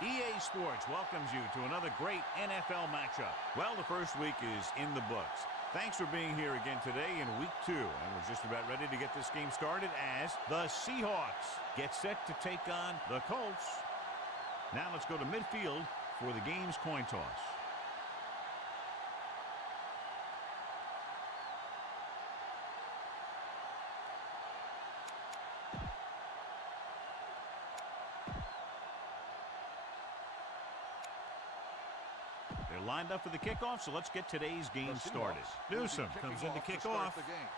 EA Sports welcomes you to another great NFL matchup. Well, the first week is in the books. Thanks for being here again today in week 2. And we're just about ready to get this game started as the Seahawks get set to take on the Colts. Now let's go to midfield for the game's coin toss. They're lined up for the kickoff, so let's get today's game started. Newsom comes in to kick off. The game.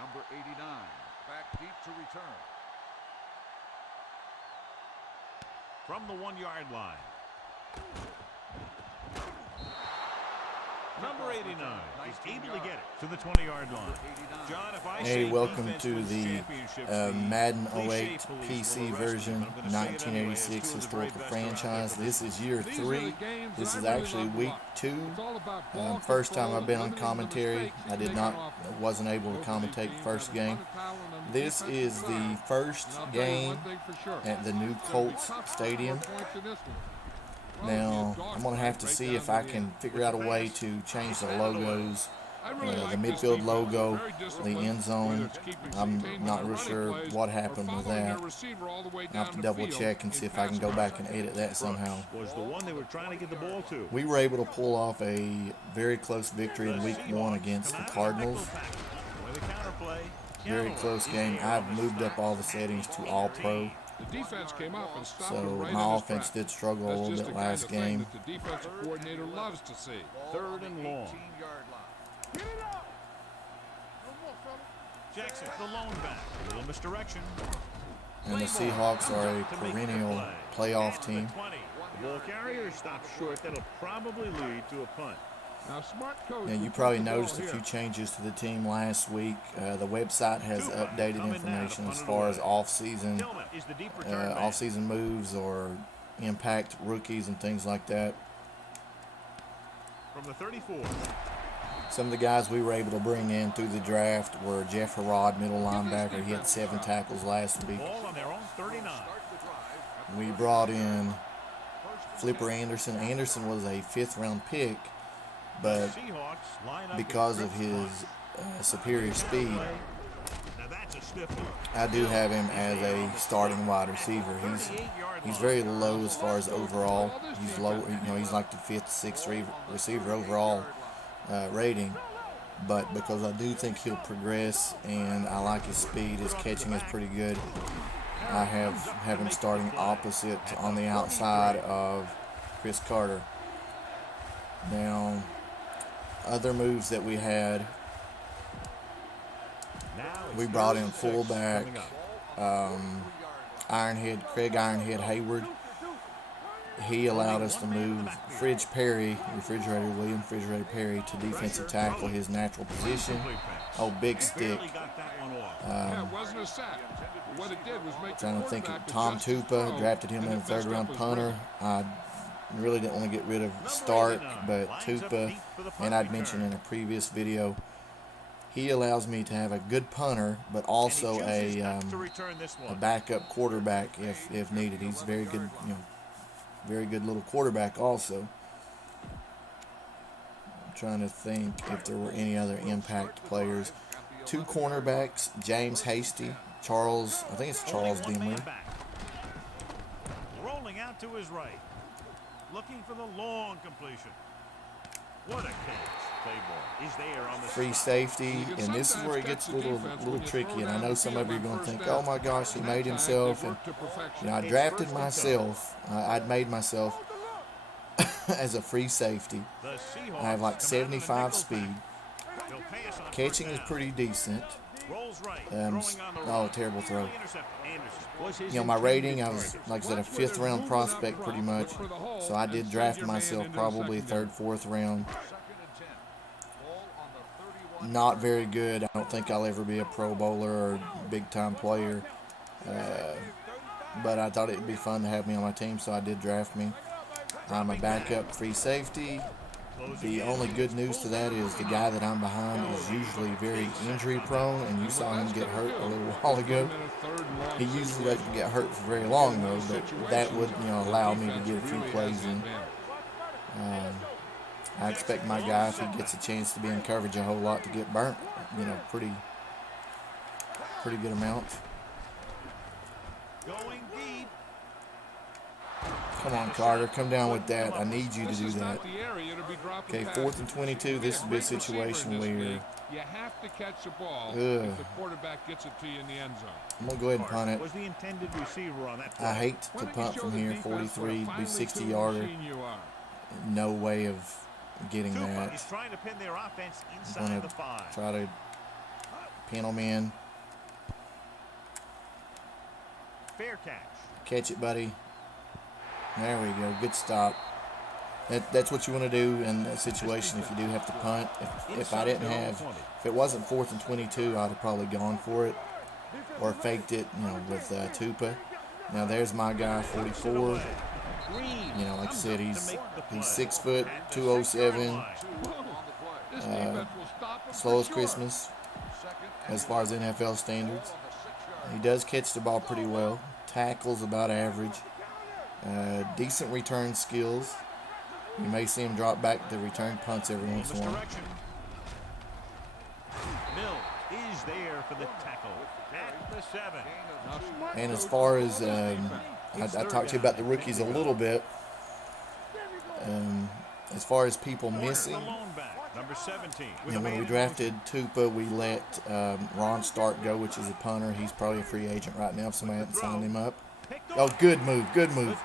Number 89, back deep to return. From the 1-yard line. Number 89 is able to get it to the 20-yard line. John, if I hey, welcome to the Madden 08 PC version, 1986 historical franchise. This is year 3. This is actually week 2. First time I've been on commentary. Wasn't able to commentate the first game. This is the first game at the new Colts stadium. Now, I'm going to have to see if I can figure out a way to change the logos, the midfield logo, the end zone. I'm not real sure what happened with that. I'll have to double check and see if I can go back and edit that somehow. We were able to pull off a very close victory in week 1 against the Cardinals. Very close game. I've moved up all the settings to all pro. The defense came up and stopped So right my offense did struggle a little bit last game. The defensive coordinator loves to see. 3rd and long. Jackson, the lone back, a little misdirection. And the Seahawks are a perennial playoff team. The ball carrier stops short. That'll probably lead to a punt. Now, smart coach. And you probably noticed a few changes to the team last week. The website has updated information as far as off-season moves or impact rookies and things like that. From the 34. Some of the guys we were able to bring in through the draft were Jeff Harrod, middle linebacker. He had 7 tackles last week. Ball on their own 39. We brought in Flipper Anderson. Anderson was a 5th-round pick, but because of his superior speed, I do have him as a starting wide receiver. He's very low as far as overall. He's low, he's like the 5th, 6th receiver overall rating. But because I do think he'll progress, and I like his speed, his catching is pretty good, I have him starting opposite on the outside of Chris Carter. Now, other moves that we had, we brought in fullback Craig Ironhead Hayward. He allowed us to move William Refrigerator Perry to defensive tackle, his natural position. Oh, big stick. Trying to think of Tom Tupa, drafted him in a 3rd-round punter. I really didn't want to get rid of Stark, but Tupa, and I'd mentioned in a previous video, he allows me to have a good punter, but also a backup quarterback if needed. He's a very good, very good little quarterback also. I'm trying to think if there were any other impact players. 2 cornerbacks, James Hasty, Charles Dimley. Rolling out to his right. Looking for the long completion. What a catch. Play ball. He's there on the free safety, and this is where it gets a little tricky. And I know some of you are going to think, oh my gosh, he made himself. And I drafted myself. I'd made myself as a free safety. I have like 75 speed. Catching is pretty decent. Terrible throw. My rating, I was, like I said, a 5th-round prospect pretty much. So I did draft myself probably 3rd, 4th round. Not very good. I don't think I'll ever be a Pro Bowler or big-time player. But I thought it'd be fun to have me on my team, so I did draft me. I'm a backup free safety. The only good news to that is the guy that I'm behind is usually very injury prone, and you saw him get hurt a little while ago. He usually doesn't get hurt for very long though, but that would allow me to get a few plays in. I expect my guy, if he gets a chance to be in coverage a whole lot, to get burnt, pretty good amount. Going deep. Come on, Carter, come down with that. I need you to do that. Okay, 4th and 22. This would be a situation where you have to catch the ball if the quarterback gets it to you in the end zone. I'm gonna go ahead and punt it. Was the intended receiver on that play. I hate to punt from here. 43, be 60-yarder. No way of getting that. He's trying to pin their offense I'm inside gonna the 5. try to pin them in. Fair catch. Catch it, buddy. There we go. Good stop. That's what you want to do in that situation if you do have to punt. If it wasn't 4th and 22, I'd have probably gone for it or faked it, with Tupa. Now there's my guy, 44. Like I said, he's 6 foot, 207. Slow as Christmas as far as NFL standards. He does catch the ball pretty well. Tackles about average. Decent return skills. You may see him drop back to return punts every once in a while. Mill is there for the tackle at the 7. And as far as I talked to you about the rookies a little bit. As far as people missing, Number 17. when we drafted Tupa, we let Ron Stark go, which is a punter. He's probably a free agent right now if somebody hasn't signed him up. Oh, good move, good move.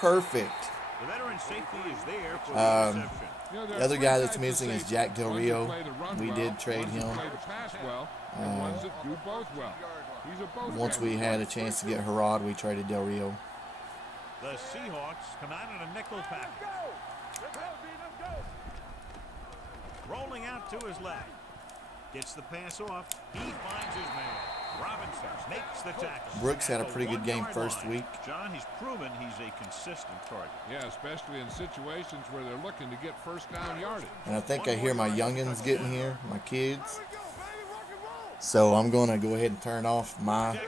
Perfect. The veteran safety is there for the reception. The other guy that's missing is Jack Del Rio. We did trade him. Once we had a chance to get Harrod, we traded Del Rio. The Seahawks come out in a nickel package. Rolling out to his left. Gets the pass off. He finds his man. Robinson makes the tackle. Brooks had a pretty good game first week. John, he's proven he's a consistent target. Yeah, especially in situations where they're looking to get first down yardage. And I think I hear my youngins getting here, my kids. So I'm going to go ahead and turn off my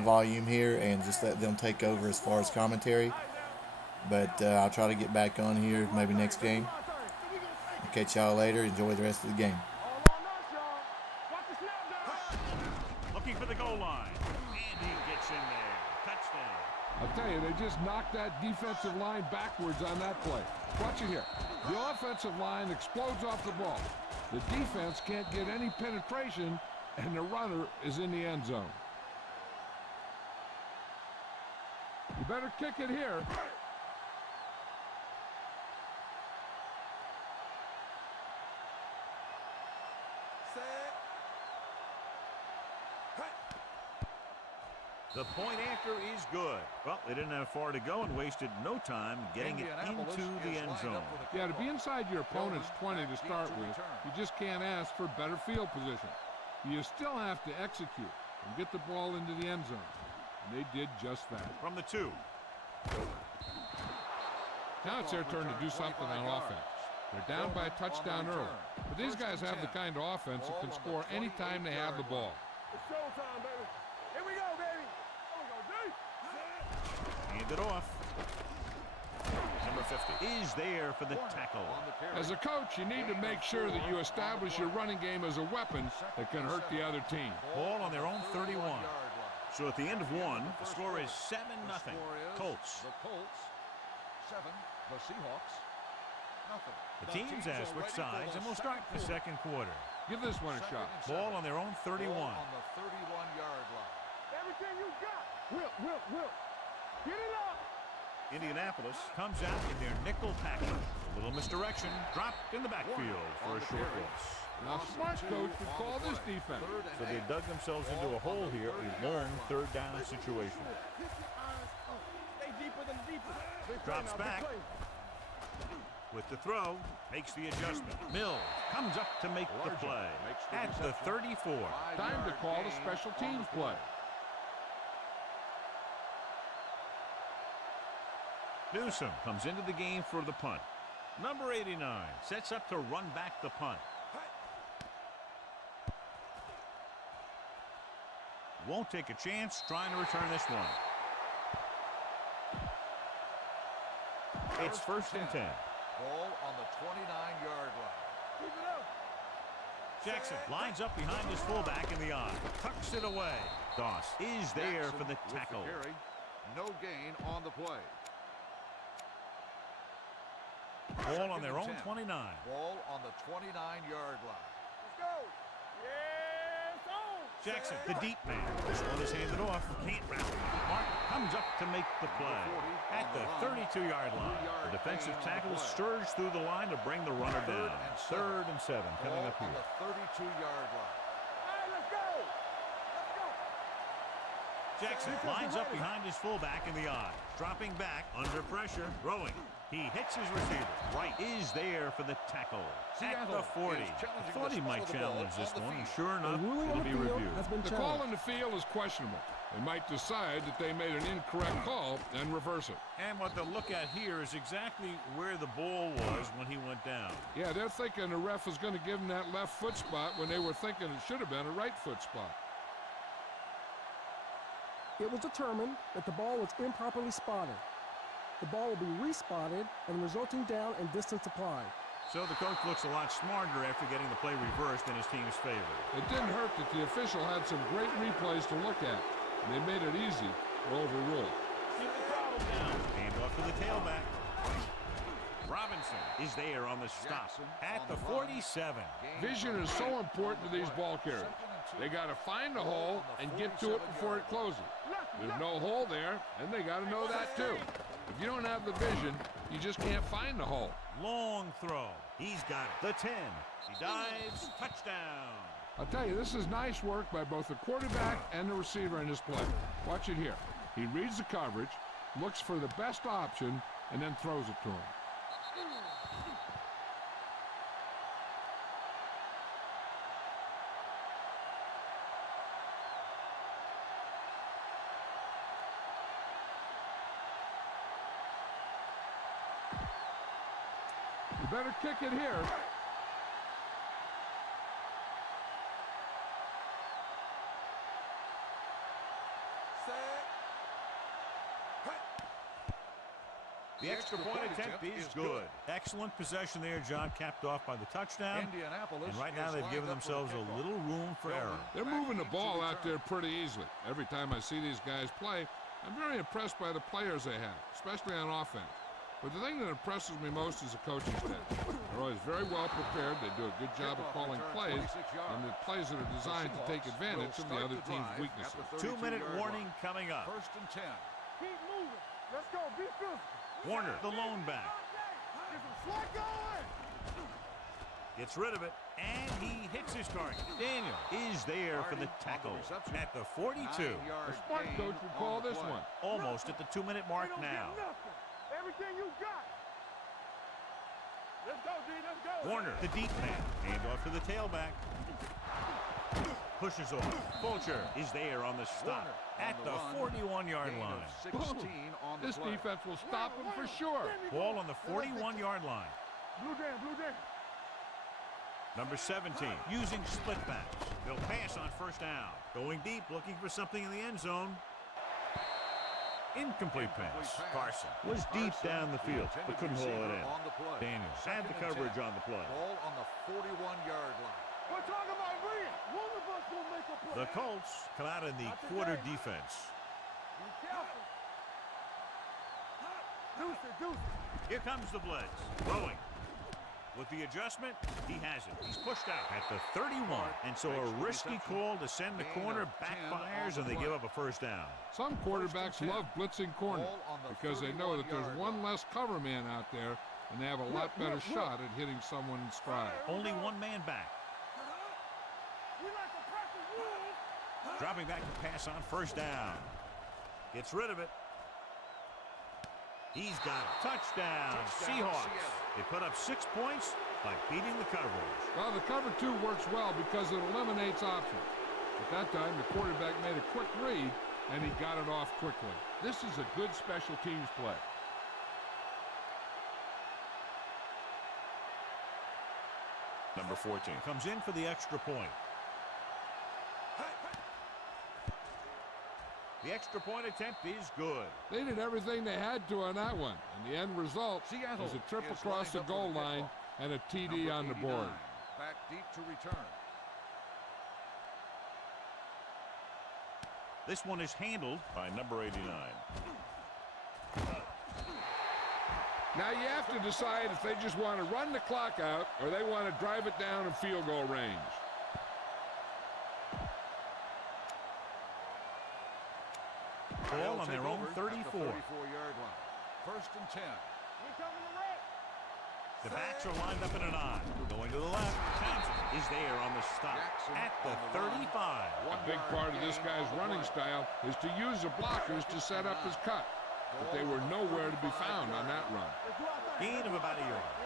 volume here and just let them take over as far as commentary. But I'll try to get back on here maybe next game. I'll catch y'all later. Enjoy the rest of the game. Looking for the goal line. And he gets in there. Touchdown. I'll tell you, they just knocked that defensive line backwards on that play. Watch it here. The offensive line explodes off the ball. The defense can't get any penetration, and the runner is in the end zone. You better kick it here. The point after is good. Well, they didn't have far to go and wasted no time getting it into the end zone. Yeah, to be inside your opponent's 20 to start with, you just can't ask for better field position. You still have to execute and get the ball into the end zone. And they did just that. From the 2. Now it's their turn to do something on offense. They're down by a touchdown early. But these guys have the kind of offense that can score any time they have the ball. It's showtime, baby. Here we go, baby. Hand it off. Number 50 is there for the tackle. As a coach, you need to make sure that you establish your running game as a weapon that can hurt the other team. Ball on their own 31. So at the end of 1, the score is 7-0. Colts. The Colts, 7. The Seahawks, nothing. The teams have switched sides, and we'll start the second quarter. Give this one a shot. Ball on their own 31. Ball on the 31-yard line. Everything you got. Will. Get it up. Indianapolis comes out in their nickel package. A little misdirection. Dropped in the backfield for a short loss. Now, smart coach would call this defense. So they dug themselves into a hole here, a long third down situation. Stay deeper than deeper. Drops back. With the throw, makes the adjustment. Mills comes up to make the play at the 34. Time to call a special teams play. Newsom comes into the game for the punt. Number 89 sets up to run back the punt. Won't take a chance trying to return this one. It's first and 10. Ball on the 29-yard line. Keep it up. Jackson lines up behind his fullback in the eye. Tucks it away. Doss is there Jackson for the with tackle. carry. No gain on the play. Ball on their own 10. 29. Ball on the 29-yard line. Let's go. Yes, oh. Jackson, the deep man. This one is handed off. Can't wrap it. Mark comes up to make the play. At the 32-yard line, the defensive tackle surged through the line to bring the runner down. Third and 7 coming up On here. the 32-yard line. All right, let's go. Let's go. Jackson lines up behind his fullback in the eye. Dropping back under pressure. Throwing. He hits his receiver. Right is there for the tackle. At the 40. I thought he might challenge this one, and sure enough, it'll be reviewed. The call on the field is questionable. They might decide that they made an incorrect call and reverse it. And what they'll look at here is exactly where the ball was when he went down. Yeah, they're thinking the ref was going to give them that left foot spot when they were thinking it should have been a right foot spot. It was determined that the ball was improperly spotted. The ball will be respotted and resulting down and distance applied. So the coach looks a lot smarter after getting the play reversed in his team's favor. It didn't hurt that the official had some great replays to look at, and they made it easy to overrule. Hand off to the tailback. Robinson is there on the stop at the 47. Vision is so important to these ball carriers. They got to find the hole and get to it before it closes. There's no hole there, and they got to know that too. If you don't have the vision, you just can't find the hole. Long throw. He's got it. The 10. He dives. Touchdown. I'll tell you, this is nice work by both the quarterback and the receiver in this play. Watch it here. He reads the coverage, looks for the best option, and then throws it to him. You better kick it here. The extra point attempt is good. Excellent possession there, John, capped off by the touchdown. And right now they've given themselves a little room for error. They're moving the ball out there pretty easily. Every time I see these guys play, I'm very impressed by the players they have, especially on offense. But the thing that impresses me most is the coaching staff. They're always very well prepared. They do a good job of calling plays, and the plays that are designed to take advantage of the other team's weaknesses. 2-minute warning coming up. First and 10. Keep moving. Let's go. Be physical. Warner, the lone back. Get some slack going. Gets rid of it, and he hits his target. Daniel is there for the tackle at the 42. A smart coach would call this one. Almost at the 2-minute mark They don't now. get nothing. Everything you got. Let's go, D. Let's go. Warner, the deep man. Hand off to the tailback. Pushes off. Fulcher is there on the stop at the 41-yard line. 16 on the This play. defense will stop them for sure. Ball on the 41-yard line. Blue jam. Number 17, using split backs. They'll pass on first down. Going deep, looking for something in the end zone. Incomplete pass. Carson was deep down the field, but couldn't haul it in. Daniels had the coverage on the play. Ball on the 41-yard line. We're talking about real. One of us will make a play. The Colts come out in the quarter defense. Be careful. Deuce it. Here comes the blitz. Throwing. With the adjustment, he has it. He's pushed out at the 31. And so a risky call to send the corner backfires, and they give up a first down. Some quarterbacks love blitzing corners because they know that there's one less cover man out there, and they have a lot better shot at hitting someone in stride. Only one man back. We like to practice rules. Dropping back to pass on first down. Gets rid of it. He's got it. Touchdown, Seahawks. They put up 6 points by beating the coverage. Well, the cover 2 works well because it eliminates options. At that time, the quarterback made a quick read, and he got it off quickly. This is a good special teams play. Number 14 comes in for the extra point. The extra point attempt is good. They did everything they had to on that one, and the end result was a trip across the goal line and a TD on the board. Back deep to return. This one is handled by number 89. Now you have to decide if they just want to run the clock out or they want to drive it down in field goal range. Ball on their own 34. 34-yard line. First and 10. The backs are lined up in an I. Going to the left. Townsend is there on the stop at the 35. One big part of this guy's running style is to use the blockers to set up his cut. But they were nowhere to be found on that run. Gain of about a yard.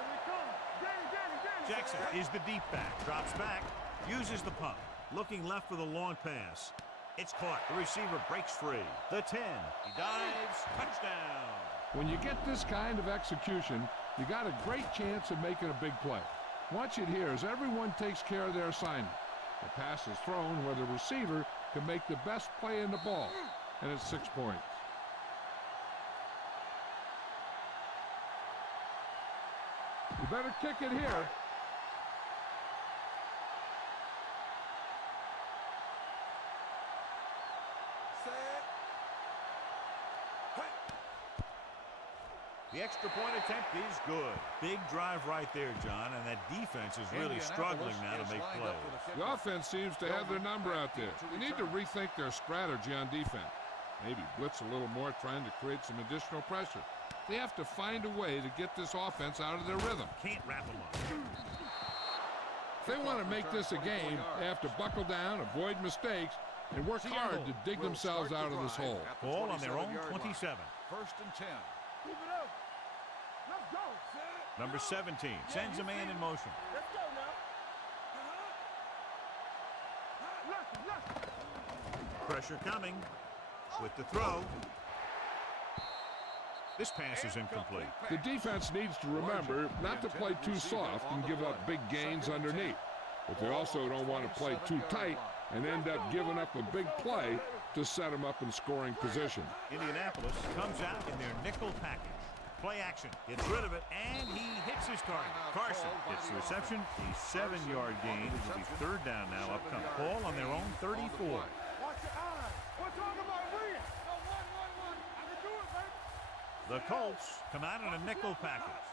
Jackson is the deep back. Drops back. Uses the pump. Looking left for the long pass. It's caught. The receiver breaks free. The 10. He dives. Touchdown. When you get this kind of execution, you got a great chance of making a big play. Watch it here as everyone takes care of their assignment. The pass is thrown where the receiver can make the best play in the ball, and it's 6 points. You better kick it here. The extra point attempt is good. Big drive right there, John, and that defense is really struggling now to make plays. The offense seems to have their number out there. They need to rethink their strategy on defense. Maybe blitz a little more, trying to create some additional pressure. They have to find a way to get this offense out of their rhythm. Can't wrap them up. If they want to make this a game, they have to buckle down, avoid mistakes, and work hard to dig themselves out of this hole. Ball on their own 27. First and 10. Keep it up. Let's go. Number 17 sends a man in motion. Let's go now. Left. Pressure coming with the throw. This pass is incomplete. The defense needs to remember not to play too soft and give up big gains underneath. But they also don't want to play too tight and end up giving up a big play to set them up in scoring position. Indianapolis comes out in their nickel package. Play action, gets rid of it, and he hits his target. Carson gets the reception, a 7-yard gain. It will be third down now upcoming. Ball on their own 34. Watch your eyes. We're talking about reading. No, one. I can do it, baby. The Colts come out in a nickel package.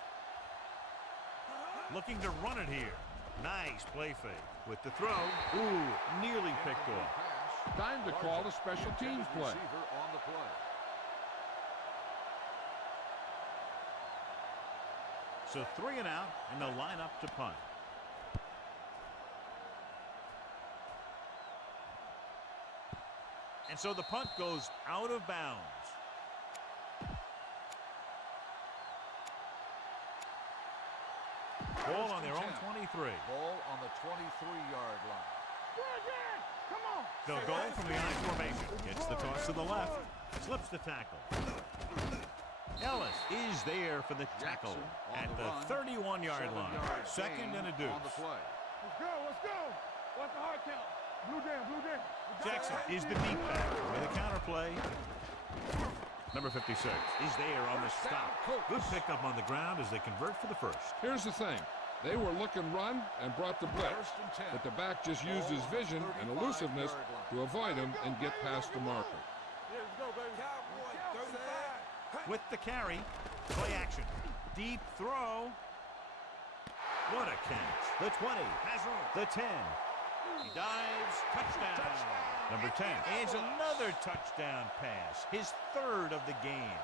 Looking to run it here. Nice play fake. With the throw, ooh, nearly picked off. Time to call a special teams play. So 3 and out, and they'll line up to punt. And so the punt goes out of bounds. Ball on their own 23. Ball on the 23-yard line. Come on. They'll go from the I formation. Gets the toss to the left. Slips the tackle. Ellis is there for the tackle at the 31-yard line. Second and a deuce. Let's go. What's the hard count? Blue down. Jackson is the deep back with a counter play. Number 56 is there on the stop. Good pickup on the ground as they convert for the first. Here's the thing. They were looking run and brought the blitz, but the back just used his vision and elusiveness to avoid him and get past the marker. Let's go, baby. With the carry, play action. Deep throw. What a catch. The 20 has room. The 10. He dives. Touchdown. Number 10 adds another touchdown pass. His third of the game.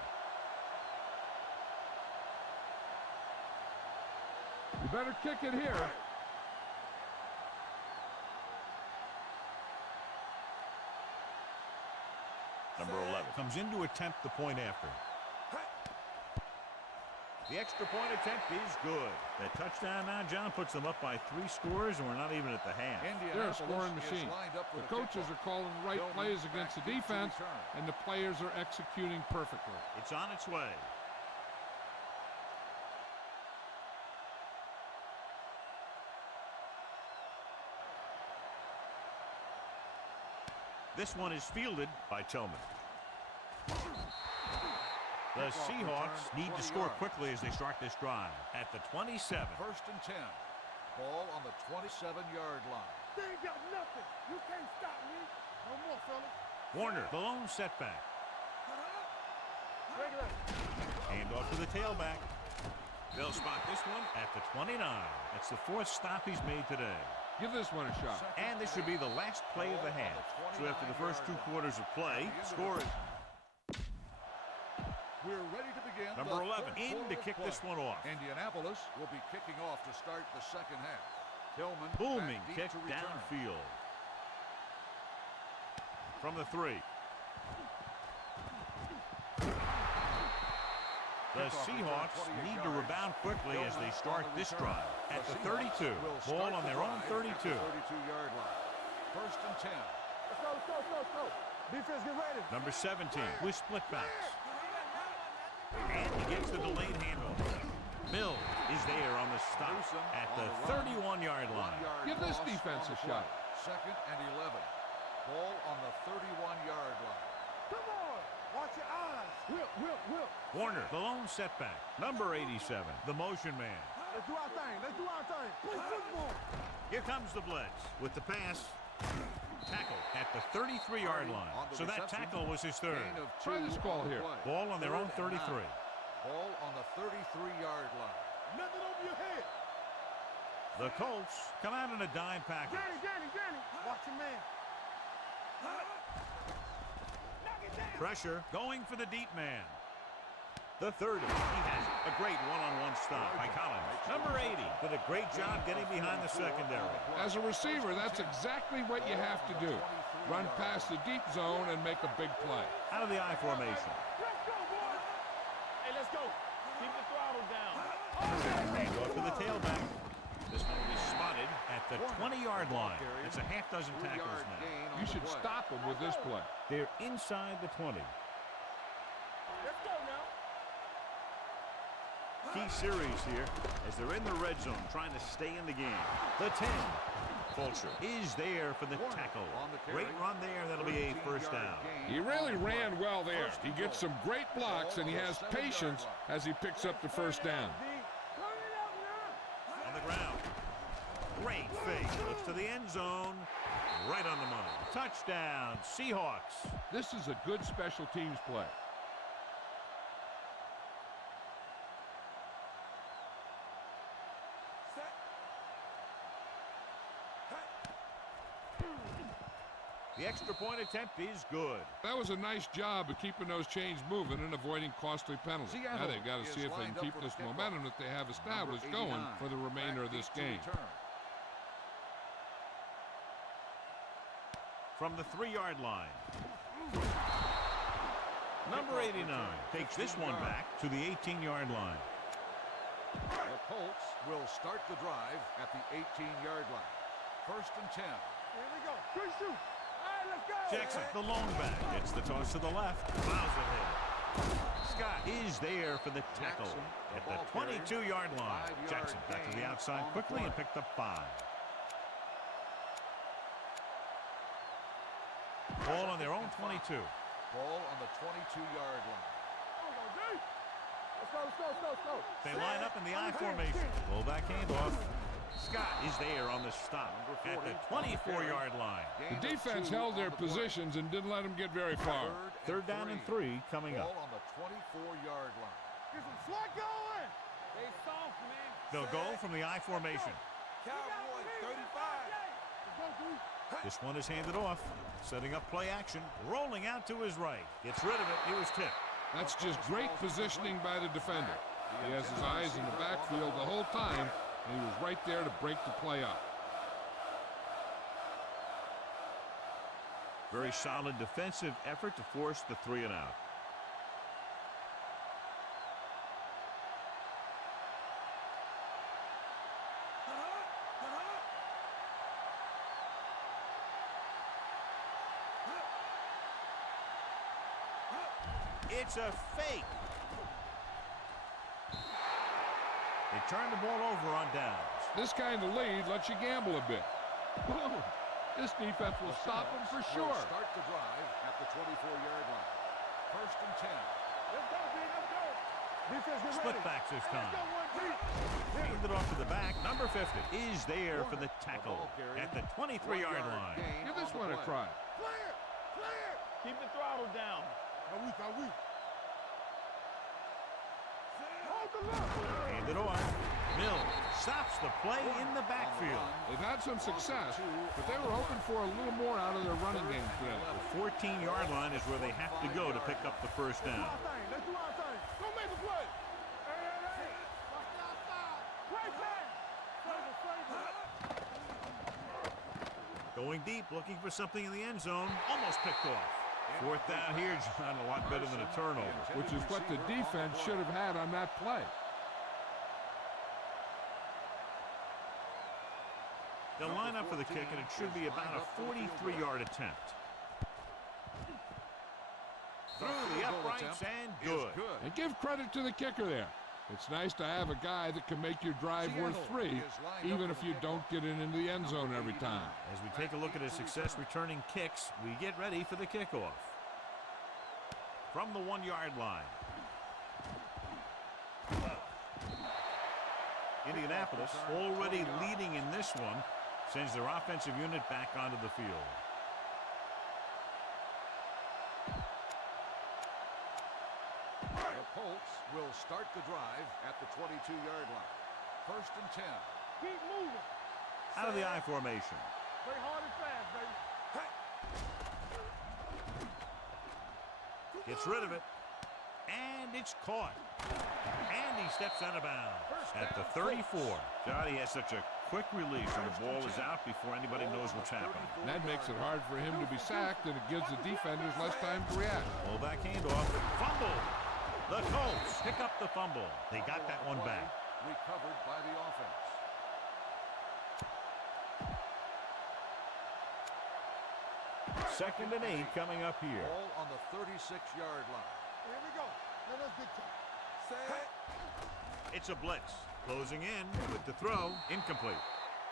You better kick it here. Number 11 comes in to attempt the point after. The extra point attempt is good. That touchdown now, John, puts them up by 3 scores, and we're not even at the half. They're a scoring machine. The coaches are calling right plays against the defense, and the players are executing perfectly. It's on its way. This one is fielded by Tillman. The Seahawks need to score quickly as they start this drive at the 27. 1st and 10. Ball on the 27-yard line. They ain't got nothing. You can't stop me. No more, fellas. Warner, the lone setback. Regular. Hand off to the tailback. They'll spot this one at the 29. That's the 4th stop he's made today. Give this one a shot. And this should be the last play of the half. So after the first 2 quarters of play, score is We're ready to begin. number 11 in to kick this one off. Indianapolis will be kicking off to start the second half. Tillman Booming back deep kick to return. downfield. From the 3. The Seahawks need to rebound quickly as they start this drive at the 32. Ball on their own 32. 32-yard line. 1st and 10. Let's go, let's go, let's go, let's go. Defense, get ready. Number 17 with split backs. And he gets the delayed handoff. Mills is there on the stop at the 31-yard line. Give this defense a shot. 2nd and 11. Ball on the 31-yard line. Come on. Watch your eyes. Whip. Warner, the lone setback. Number 87, the motion man. Let's do our thing. Let's do our thing. Play football. Here comes the blitz with the pass. Tackle at the 33-yard line. So that tackle was his 3rd. Gain of 2 Try this call on the here. play. Ball on their own 3rd and 33. 9. Ball on the 33-yard line. Nothing over your head. The Colts come out in a dime package. Danny. Watch your man. Pressure going for the deep man. The 30. He has a great one-on-one stop by Collins. Number 80 did a great job getting behind the secondary. As a receiver, that's exactly what you have to do. Run past the deep zone and make a big play. Out of the I formation. Let's go, boys. Hey, let's go. Keep the throttle down. Hand off to the tailback. This one is spotted at the 20-yard line. It's a half dozen tackles now. You should stop them with this play. They're inside the 20. Let's go now. Key series here as they're in the red zone trying to stay in the game. The 10. Fulcher is there for the tackle. Great run there. That'll be a 1st down. He really ran well there. He gets some great blocks, and he has patience as he picks up the 1st down. Turn it up now. On the ground. Great fake. Looks to the end zone. Right on the money. Touchdown, Seahawks. This is a good special teams play. The extra point attempt is good. That was a nice job of keeping those chains moving and avoiding costly penalties. Now they've got to see if they can keep this momentum that they have established going for the remainder of this game. From the 3-yard line. Number 89 takes this one back to the 18-yard line. The Colts will start the drive at the 18-yard line. 1st and 10. Here we go. Good shoot. All right, let's go. Jackson, the long back, gets the toss to the left. Fouls ahead. Scott is there for the tackle at the 22-yard line. Jackson got to the outside quickly and picked up 5. Ball on their own 22. Ball on the 22-yard line. Let's go. They line up in the I formation. Fullback handoff. Scott is there on the stop at the 24-yard line. The defense held their positions and didn't let them get very far. 3rd down and 3 coming up. Ball on the 24-yard line. Get some slack going. They soft, man. They'll go from the I formation. Cowboys, 35. Let's go, dude. This one is handed off. Setting up play action. Rolling out to his right. Gets rid of it. It was tipped. That's just great positioning by the defender. He has his eyes in the backfield the whole time, and he was right there to break the play up. Very solid defensive effort to force the 3 and out. It's a fake. They turn the ball over on downs. This kind of lead lets you gamble a bit. This defense will stop him for sure. Start the drive at the 24-yard line. First and 10. Let's go, B. Let's go. Defense, get Split ready. backs this time. Let's go, 1-3. Hand it off to the back. Number 50 is there for the tackle at the 23-yard line. Give this one a try. Clear. Clear. Keep the throttle down. I'm weak. Hold the lock. Hand it off. Mills stops the play in the backfield. They've had some success, but they were hoping for a little more out of their running game today. The 14-yard line is where they have to go to pick up the first down. Let's do our thing. Go make a play. Hey. Watch the outside. Play pass. Going deep, looking for something in the end zone. Almost picked off. Fourth down here, John, a lot better than a turnover. Which is what the defense should have had on that play. They'll line up for the kick, and it should be about a 43-yard attempt. Through the uprights and good. And give credit to the kicker there. It's nice to have a guy that can make your drive worth 3, even if you don't get it into the end zone every time. As we take a look at his success returning kicks, we get ready for the kickoff. From the 1-yard line. Indianapolis already leading in this one, sends their offensive unit back onto the field. The Colts will start the drive at the 22-yard line. First and 10. Keep moving. Out of the I formation. Play hard and fast, baby. Gets rid of it. And it's caught. And he steps out of bounds at the 34. Johnny has such a quick release and the ball is out before anybody knows what's happening. And that makes it hard for him to be sacked, and it gives the defenders less time to react. Ball back handoff. Fumble. The Colts pick up the fumble. They got that one back. Recovered by the offense. Second and 8 coming up here. Ball on the 36-yard line. Here we go. Let us get to set. It's a blitz. Closing in with the throw. Incomplete.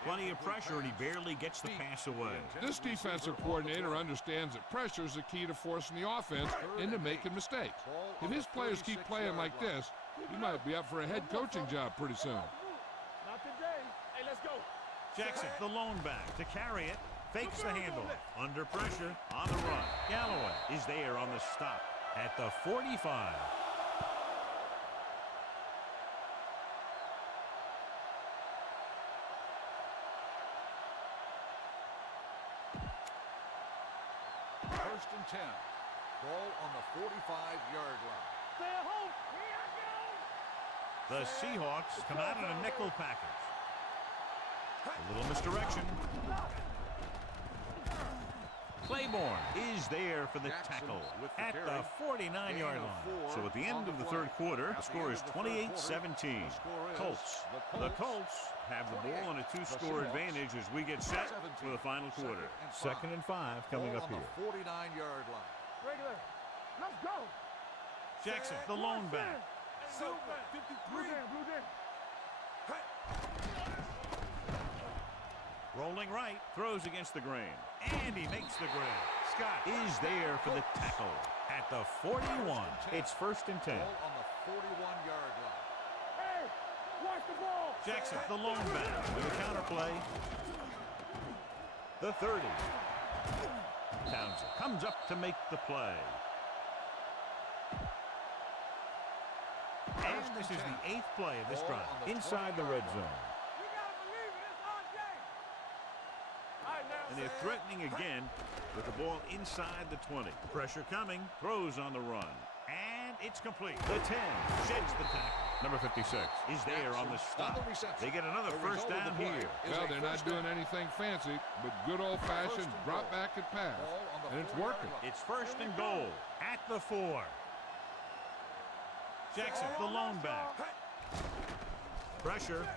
Plenty of pressure, and he barely gets the pass away. This defensive coordinator understands that pressure is the key to forcing the offense into making mistakes. If his players keep playing like this, he might be up for a head coaching job pretty soon. Not today. Hey, let's go. Jackson, the lone back, to carry it. Fakes the handle. Under pressure, on the run. Galloway is there on the stop at the 45. First and 10. Ball on the 45-yard line. Stay at home. Here I go. The Seahawks come out in a nickel package. A little misdirection. Claiborne is there for the tackle at the 49-yard line. So at the end of the third quarter, the score is 28-17. Colts. The Colts have the ball on a 2-score advantage as we get set for the final quarter. Second and 5 coming up here. Ball on the 49-yard line. Regular. Let's go. Jackson, the lone back. Super. 53. Blue down. Rolling right, throws against the grain. And he makes the grab. Scott is there for the tackle at the 41. It's first and 10. Ball on the 41-yard line. Hey, watch the ball. Jackson, the lone back with a counterplay. The 30. Townsend comes up to make the play. And this is the 8th play of this drive inside the red zone. We gotta believe it. It's our day. All right, now. And they're threatening again with the ball inside the 20. Pressure coming, throws on the run. And it's complete. The 10 sheds the tackle. Number 56 is there on the stop. They get another first down here. Well, they're not doing anything fancy, but good old-fashioned drop back and pass, and it's working. It's first and goal at the 4. Jackson, the lone back. Pressure.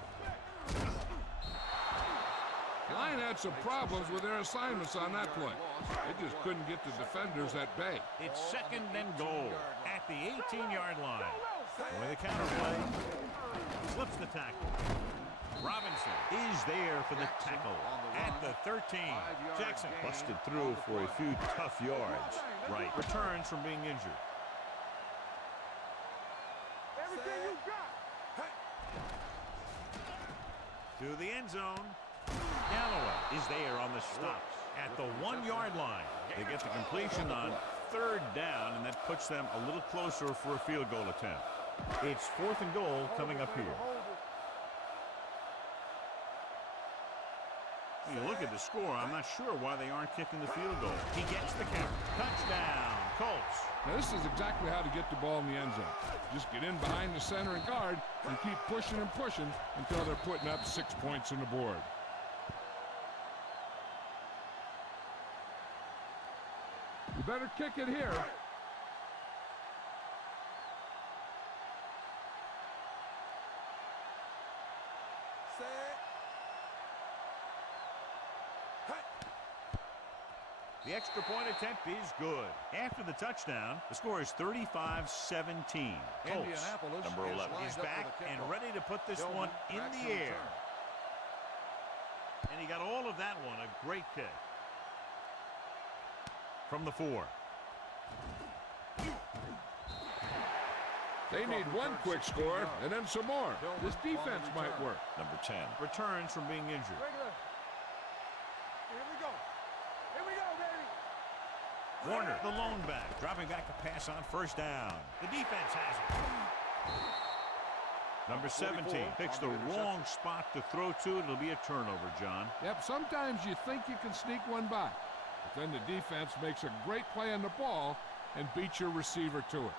The line had some problems with their assignments on that play. They just couldn't get the defenders at bay. It's second and goal at the 18-yard line. With the counterplay, slips the tackle. Robinson is there for the tackle at the 13. Jackson busted through for a few tough yards. Right. Returns from being injured. Everything you got. To the end zone. Galloway is there on the stop at the 1-yard line. They get the completion on 3rd down, and that puts them a little closer for a field goal attempt. It's 4th and goal coming up here. You look at the score, I'm not sure why they aren't kicking the field goal. He gets the count. Touchdown, Colts. Now, this is exactly how to get the ball in the end zone. Just get in behind the center and guard and keep pushing and pushing until they're putting up 6 points on the board. You better kick it here. The extra point attempt is good. After the touchdown, the score is 35-17. Colts, number 11, is back and ready to put this one in the air. And he got all of that one. A great kick. From the 4. They need one quick score and then some more. This defense might work. Number 10 returns from being injured. Regular. Here we go. Here we go, baby. Warner, the lone back, dropping back to pass on 1st down. The defense has it. Number 17 picks the wrong spot to throw to. It'll be a turnover, John. Yep, sometimes you think you can sneak one by, but then the defense makes a great play on the ball and beats your receiver to it.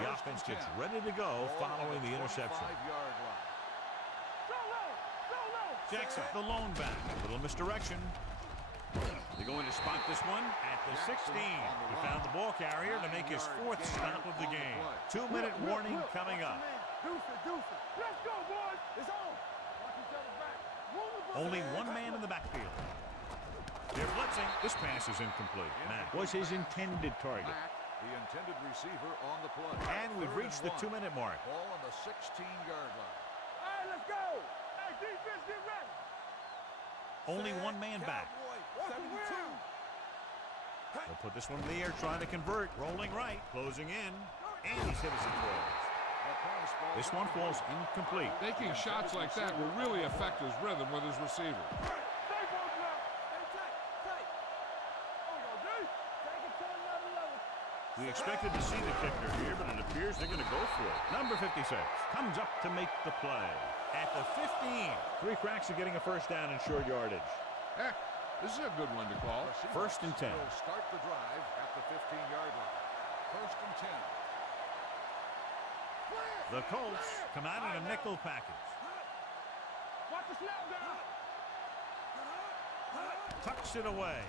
The offense gets ready to go following the interception. Jackson, the lone back. A little misdirection. They're going to spot this one at the 16. He found the ball carrier to make his 4th stop of the game. 2-minute warning coming up. Let's go, boys. It's on. Watch each other back. Only one man in the backfield. They're blitzing. This pass is incomplete. Matt was his intended target. The intended receiver on the play. And we've reached the 2-minute mark. Ball on the 16-yard line. All right, let's go. Hey, defense, get ready. Only one man back. 72. They'll put this one in the air, trying to convert. Rolling right, closing in. And he's hit his throws. This one falls incomplete. Taking shots like that will really affect his rhythm with his receiver. Stay close now. Stay tight. Oh, yo, D. Take it to another level. We expected to see the kicker here, but it appears they're going to go for it. Number 56 comes up to make the play. At the 15, 3 cracks are getting a 1st down in short yardage. Heck, this is a good one to call. 1st and 10. Will start the drive at the 15-yard line. 1st and 10. The Colts come out in a nickel package. Watch the snap down. Tucks it away.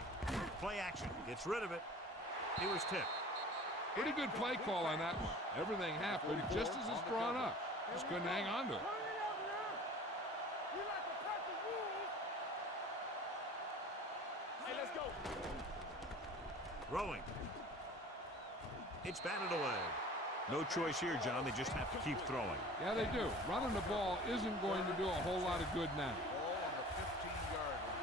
Play action. Gets rid of it. He was tipped. Pretty good play call on that one. Everything happened just as it's drawn up. Just couldn't hang on to it. Turn it up now. We like to practice rules. Hey, let's go. Throwing. It's batted away. No choice here, John. They just have to keep throwing. Yeah, they do. Running the ball isn't going to do a whole lot of good now. Ball on the 15-yard line.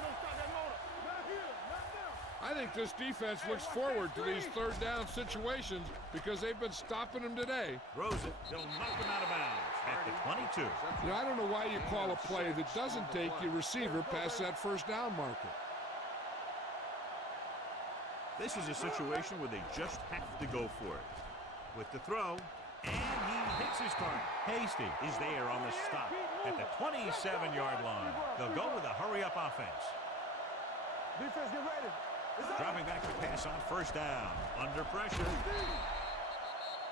Don't stop that motor. Not here, not now. I think this defense looks forward to these 3rd down situations because they've been stopping them today. Throws it. They'll knock him out of bounds at the 22. You know, I don't know why you call a play that doesn't take your receiver past that 1st down marker. This is a situation where they just have to go for it. With the throw, and he hits his target. Hasty is there on the stop at the 27-yard line. They'll go with a hurry-up offense. Defense, get ready. Dropping back to pass on 1st down. Under pressure.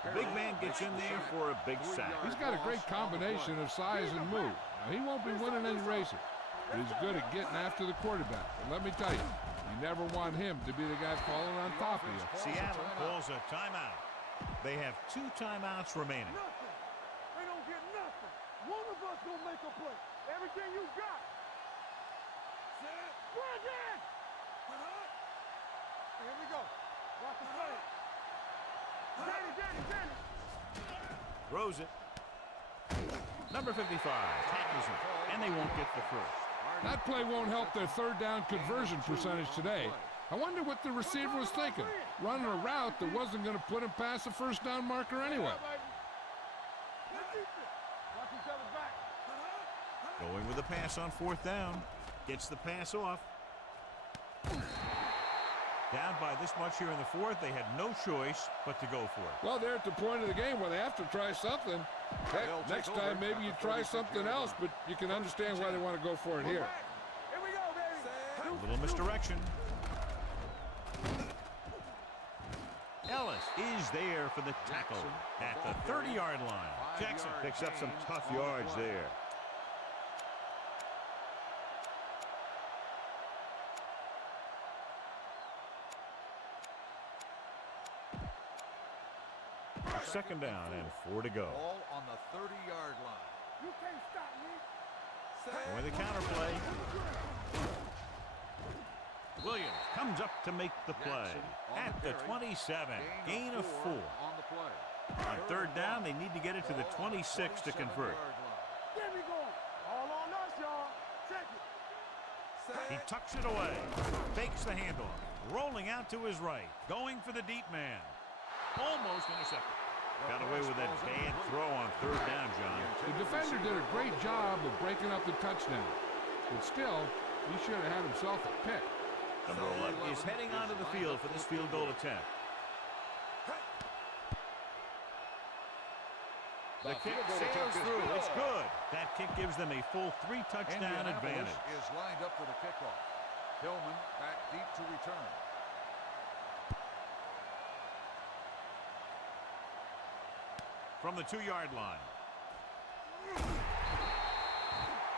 The big man gets in there for a big sack. He's got a great combination of size and move. Now, he won't be winning any races, but he's good at getting after the quarterback. And let me tell you, you never want him to be the guy falling on top of you. Seattle calls a timeout. They have 2 timeouts remaining. Nothing. They don't get nothing. One of us gonna make a play. Everything you got. Set. Bring it. Here we go. Watch the play. Throws it. Number 55 tackles him, and they won't get the first. That play won't help their third down conversion percentage today. I wonder what the receiver was thinking, running a route that wasn't going to put him past the first down marker anyway. Going with the pass on fourth down. Gets the pass off. Down by this much here in the fourth, they had no choice but to go for it. Well, they're at the point of the game where they have to try something. Heck, next time maybe you try something else, but you can understand why they want to go for it here. Here we go, baby. A little misdirection. Ellis is there for the tackle at the 30-yard line. Jackson picks up some tough yards there. Second down and 4 to go. Ball on the 30-yard line. You can't stop me. Going the counterplay. Williams comes up to make the play at the 27. Gain of 4. On the play. On third down, they need to get it to the 26 to convert. There we go. All on us, y'all. Check it. He tucks it away. Fakes the handoff. Rolling out to his right. Going for the deep man. Almost intercepted. Got away with that bad throw on third down, John. The defender did a great job of breaking up the touchdown. But still, he should have had himself a pick. Number 11 is heading onto the field for this field goal attempt. The kick sails through. It's good. That kick gives them a full 3-touchdown advantage. Is lined up for the kickoff. Hillman back deep to return. From the 2-yard line.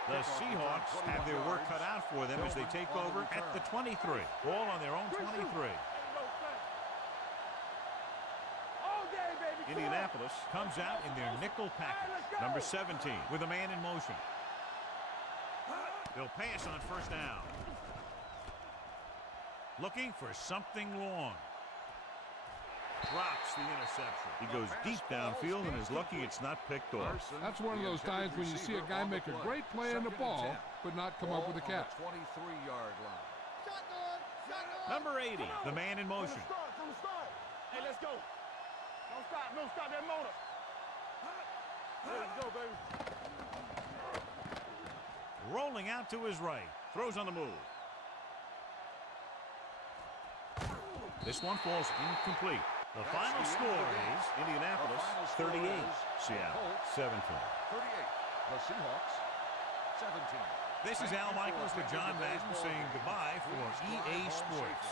The Seahawks have their work cut out for them as they take over at the 23. Ball on their own 23. Indianapolis comes out in their nickel package. Number 17 with a man in motion. They'll pass on first down. Looking for something long. Drops the interception. He goes deep downfield and is lucky it's not picked off. That's one of those times when you see a guy make a great play on the ball, but not come up with a catch. 23-yard line. Number 80, the man in motion. From the start. Hey, let's go. Don't stop that motor. Let's go, baby. Rolling out to his right. Throws on the move. This one falls incomplete. The final score is Indianapolis 38, Seattle 17. 38. The Seahawks 17. This is Al Michaels for John Madden saying goodbye for EA Sports.